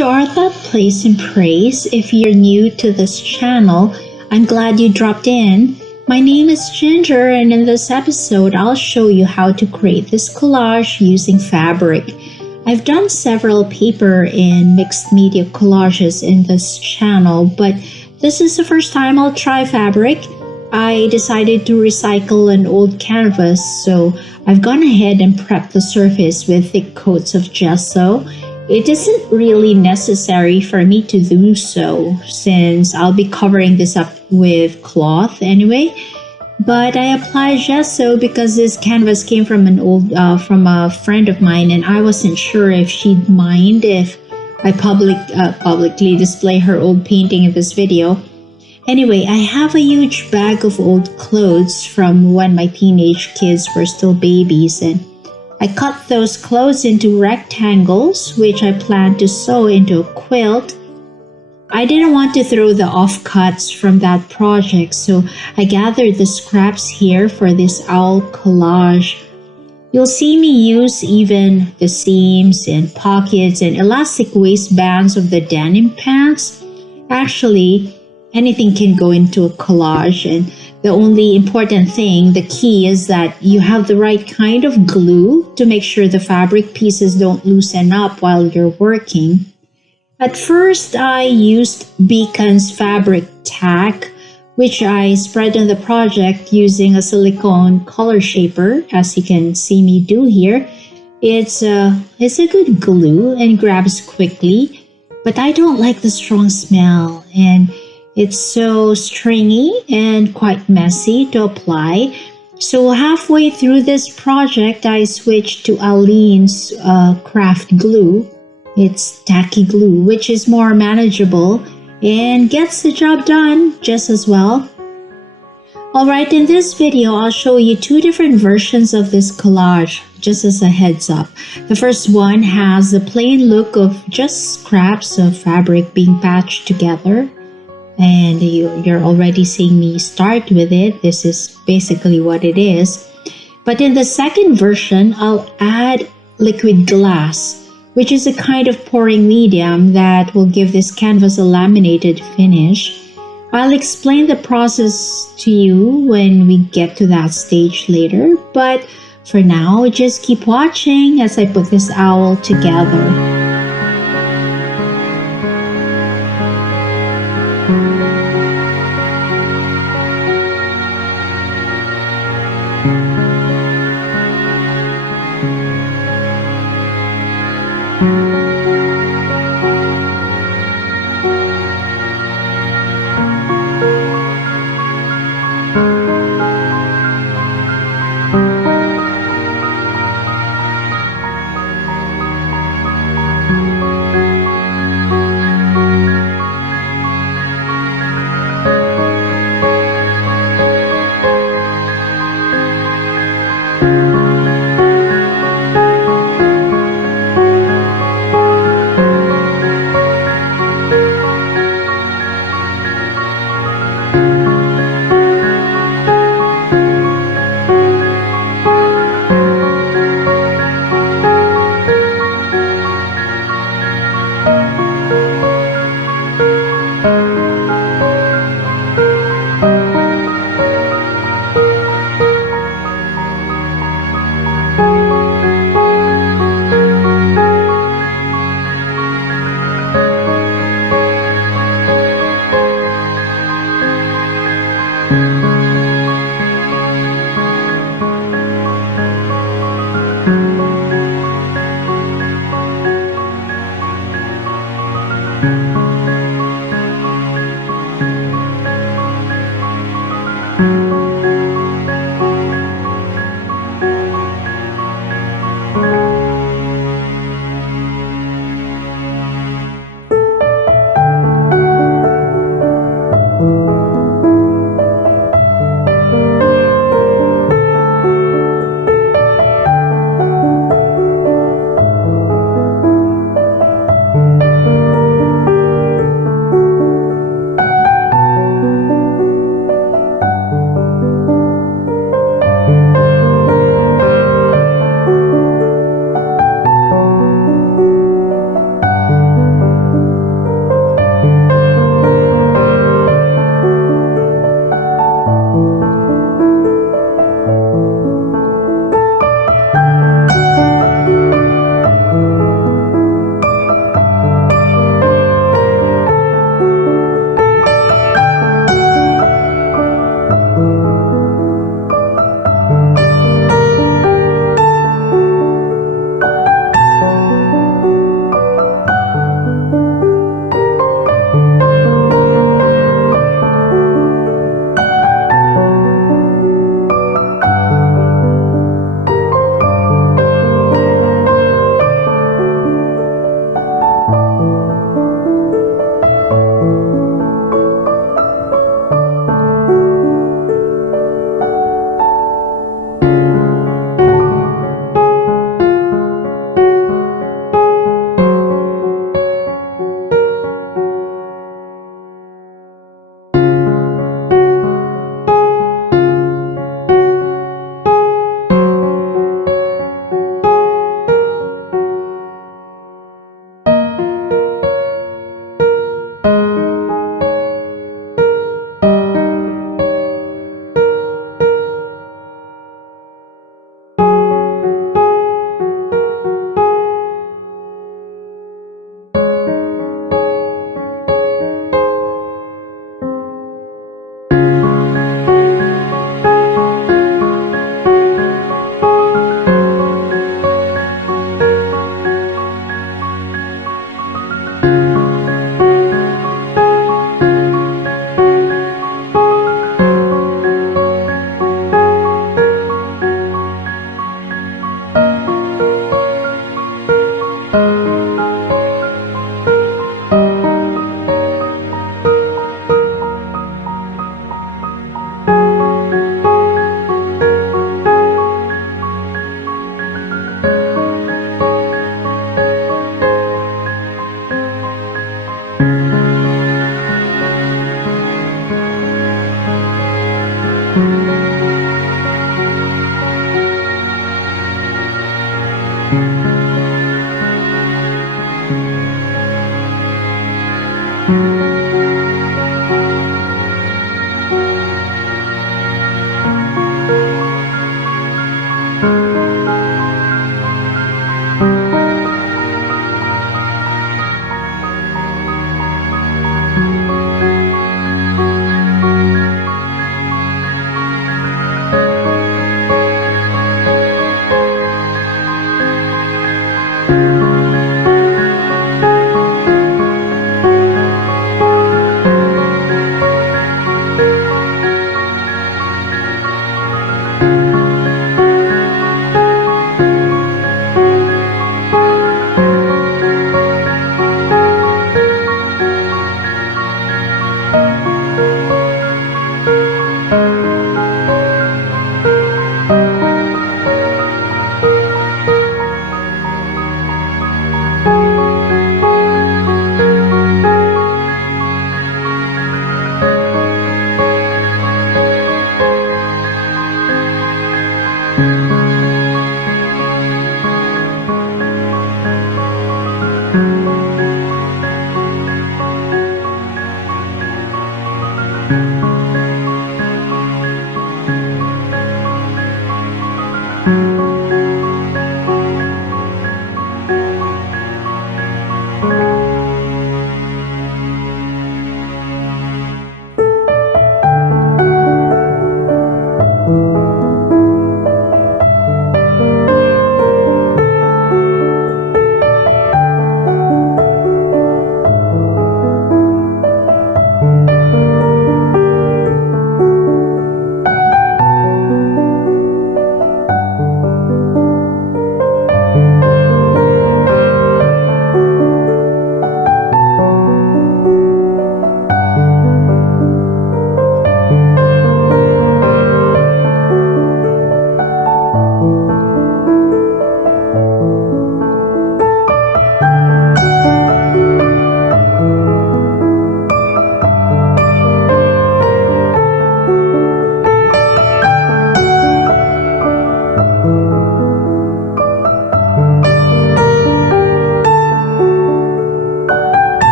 to our That Place in Praise. If you're new to this channel, I'm glad you dropped in. My name is Ginger, and in this episode, I'll show you how to create this collage using fabric. I've done several paper and mixed media collages in this channel, but this is the first time I'll try fabric. I decided to recycle an old canvas, so I've gone ahead and prepped the surface with thick coats of gesso. It isn't really necessary for me to do so, since I'll be covering this up with cloth anyway. But I applied gesso because this canvas came from from a friend of mine, and I wasn't sure if she'd mind if I publicly display her old painting in this video. Anyway, I have a huge bag of old clothes from when my teenage kids were still babies, and I cut those clothes into rectangles, which I plan to sew into a quilt. I didn't want to throw the offcuts from that project, so I gathered the scraps here for this owl collage. You'll see me use even the seams and pockets and elastic waistbands of the denim pants. Actually, anything can go into a collage, and the only important thing, the key, is that you have the right kind of glue to make sure the fabric pieces don't loosen up while you're working. At first, I used Beacon's fabric tack, which I spread on the project using a silicone color shaper, as you can see me do here. It's a good glue and grabs quickly, but I don't like the strong smell, and it's so stringy and quite messy to apply. So halfway through this project, I switched to Aleene's craft glue. It's tacky glue, which is more manageable and gets the job done just as well. Alright, in this video, I'll show you two different versions of this collage, just as a heads up. The first one has the plain look of just scraps of fabric being patched together. And you're already seeing me start with it. This is basically what it is. But in the second version, I'll add liquid glass, which is a kind of pouring medium that will give this canvas a laminated finish. I'll explain the process to you when we get to that stage later. But for now, just keep watching as I put this owl together.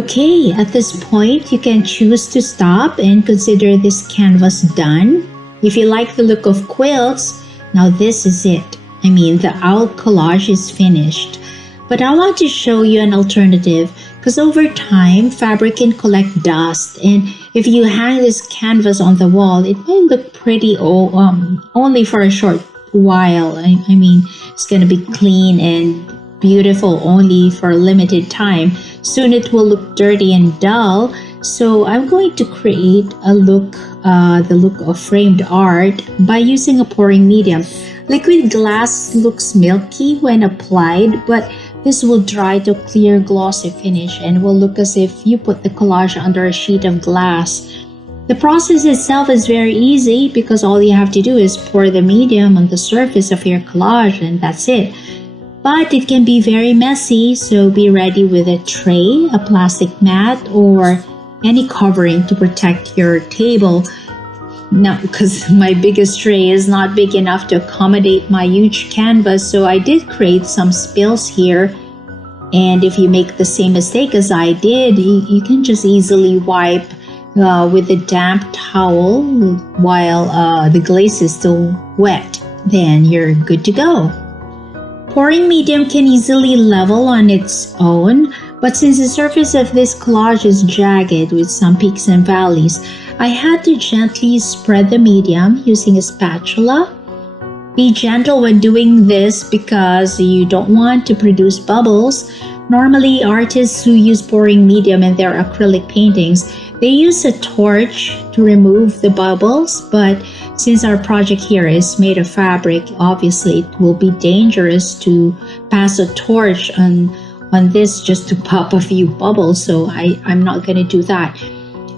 Okay, at this point, you can choose to stop and consider this canvas done. If you like the look of quilts, now this is it. I mean, the owl collage is finished. But I want to show you an alternative because over time, fabric can collect dust. And if you hang this canvas on the wall, it might look pretty only for a short while. I mean, it's going to be clean and beautiful only for a limited time. Soon it will look dirty and dull. So I'm going to create a look, the look of framed art by using a pouring medium. Liquid glass looks milky when applied, but this will dry to a clear glossy finish and will look as if you put the collage under a sheet of glass. The process itself is very easy because all you have to do is pour the medium on the surface of your collage and that's it. But it can be very messy, so be ready with a tray, a plastic mat, or any covering to protect your table. Now, because my biggest tray is not big enough to accommodate my huge canvas, so I did create some spills here. And if you make the same mistake as I did, you can just easily wipe with a damp towel while the glaze is still wet. Then you're good to go. Pouring medium can easily level on its own, but since the surface of this collage is jagged with some peaks and valleys, I had to gently spread the medium using a spatula. Be gentle when doing this because you don't want to produce bubbles. Normally, artists who use pouring medium in their acrylic paintings, they use a torch to remove the bubbles, but since our project here is made of fabric, obviously it will be dangerous to pass a torch on this just to pop a few bubbles, so I'm not going to do that.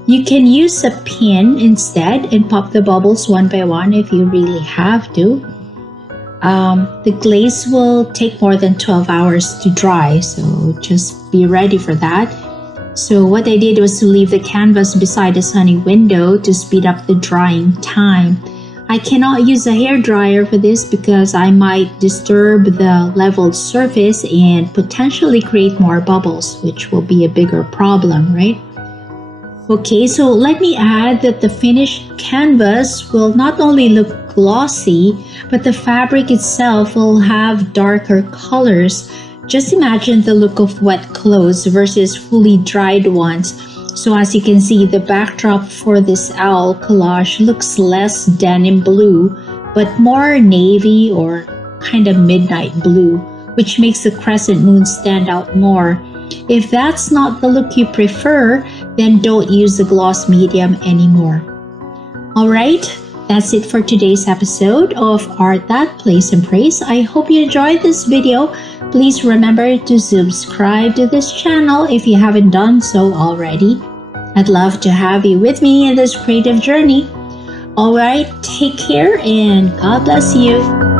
You can use a pin instead and pop the bubbles one by one if you really have to. The glaze will take more than 12 hours to dry, so just be ready for that. So what I did was to leave the canvas beside a sunny window to speed up the drying time. I cannot use a hairdryer for this because I might disturb the leveled surface and potentially create more bubbles, which will be a bigger problem, right? Okay, so let me add that the finished canvas will not only look glossy, but the fabric itself will have darker colors. Just imagine the look of wet clothes versus fully dried ones. So as you can see, the backdrop for this owl collage looks less denim blue, but more navy or kind of midnight blue, which makes the crescent moon stand out more. If that's not the look you prefer, then don't use the gloss medium anymore. Alright, that's it for today's episode of Art That Plays and Prays. I hope you enjoyed this video. Please remember to subscribe to this channel if you haven't done so already. I'd love to have you with me in this creative journey. Alright, take care and God bless you.